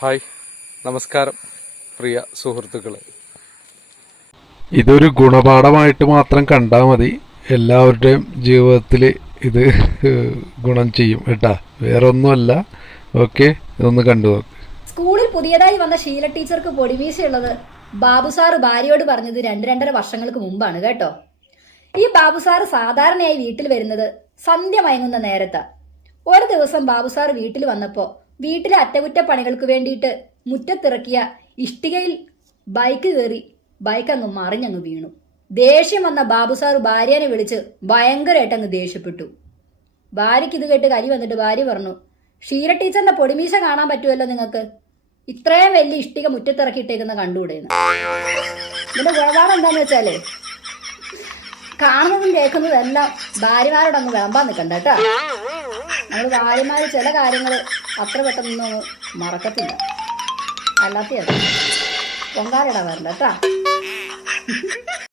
Hi, നമസ്കാരം പ്രിയ സുഹൃത്തുക്കളെ. ഇതൊരു ഗുണപാഠമായിട്ട് മാത്രം കണ്ടാൽ മതി. എല്ലാവരുടെയും ജീവിതത്തിൽ ഇത് ഗുണം ചെയ്യും കേട്ടാ, വേറെ ഒന്നുമല്ല. ഓക്കെ, ഇതൊന്ന് കണ്ടു നോക്ക്. സ്കൂളിൽ പുതിയതായി വന്ന ഷീല ടീച്ചർക്ക് പൊടിമീശയുള്ളത് ബാബു സാറ് ഭാര്യയോട് പറഞ്ഞത് 2-2.5 വർഷങ്ങൾക്ക് മുമ്പാണ് കേട്ടോ. ഈ ബാബു സാറ് സാധാരണയായി വീട്ടിൽ വരുന്നത് സന്ധ്യ മയങ്ങുന്ന നേരത്താ. ഒരു ദിവസം ബാബു സാറ് വീട്ടിൽ വന്നപ്പോൾ വീട്ടിലെ അറ്റകുറ്റപ്പണികൾക്ക് വേണ്ടിയിട്ട് മുറ്റത്തിറക്കിയ ഇഷ്ടികയിൽ ബൈക്ക് കയറി ബൈക്ക് അങ്ങ് മറിഞ്ഞങ്ങ് വീണു. ദേഷ്യം വന്ന ബാബു സാറ് ഭാര്യനെ വിളിച്ച് ഭയങ്കരമായിട്ട് അങ്ങ് ദേഷ്യപ്പെട്ടു. ഭാര്യയ്ക്ക് ഇത് കേട്ട് കലി വന്നിട്ട് ഭാര്യ പറഞ്ഞു, ഷീല ടീച്ചറിന്റെ പൊടിമീശ കാണാൻ പറ്റുമല്ലോ നിങ്ങൾക്ക്, ഇത്രയും വലിയ ഇഷ്ടിക മുറ്റത്തിറക്കിയിട്ടേക്കുന്ന കണ്ടുകൂടെയെന്ന്. ഇതിന്റെ ഗുണപാഠം എന്താന്ന് വെച്ചാലേ, കാണുന്നതും കേൾക്കുന്നതും എല്ലാം ഭാര്യമാരോട് അങ്ങ് വിളമ്പാൻ നിൽക്കണ്ട കേട്ടാ. നമ്മൾ ഭാര്യമാര് ചില കാര്യങ്ങൾ അത്ര പെട്ടെന്നൊന്നും മറക്കത്തില്ല. അല്ലാത്ത പൊങ്കാലിടാൻ വരണ്ട കേട്ടാ.